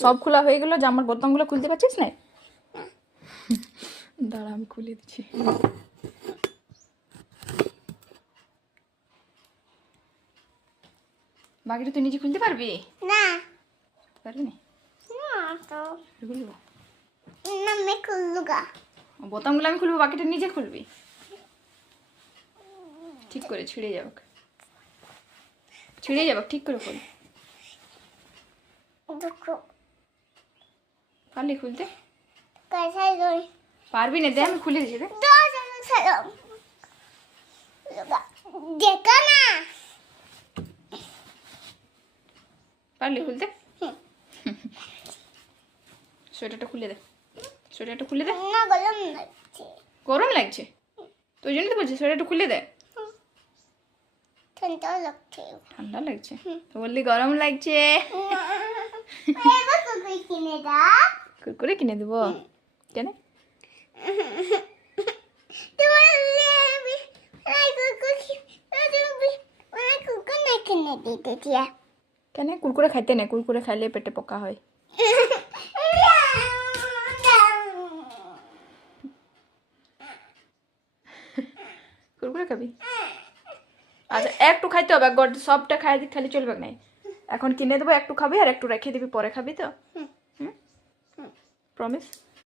সব খোলা হয়ে গেল, জামার বোতামগুলো খুলতে পারছিস না? দাঁড়া আমি খুলে দিচ্ছি। বাকিটা তুই নিজে খুলতে পারবি না পারবি না? না তো খুলবো না मैं खुलूंगा বোতামগুলো আমি খুলবো, বাকিটা নিজে খুলবি। ঠিক করে ছিঁড়ে যাবে, ছিঁড়ে যাবে, ঠিক করে খুল। देखो পারলি খুলতে? कैसा है পারবি না? দে আমি খুলে দিচ্ছি। দে दो चलो देखा ना পারলি খুলতে? সোয়েটারটা খুলে দে, সোয়েটারটা খুলে দে। ना गलम लगছে গরম লাগছে তো ওই জন্য তো বলছি সোয়েটারটা খুলে দে। ঠান্ডা লাগছে ঠান্ডা লাগছে তো বললি গরম লাগছে। এবার কুকুর কিনে দাও কুরকুরে কিনে দেবো? কেন? তোমার কুকুর না কিনে দিতে চাই কেন? কুরকুরে খাইতে নেই, কুরকুরে খাইলে পেটে পোকা হয়। কুরকুরে খাবি? আচ্ছা একটু খাইতে হবে, সবটা খাই খালি চলবে না। এখন কিনে দেবো, একটু খাবি আর একটু রেখে দিবি, পরে খাবি তো? হুম, প্রমিস?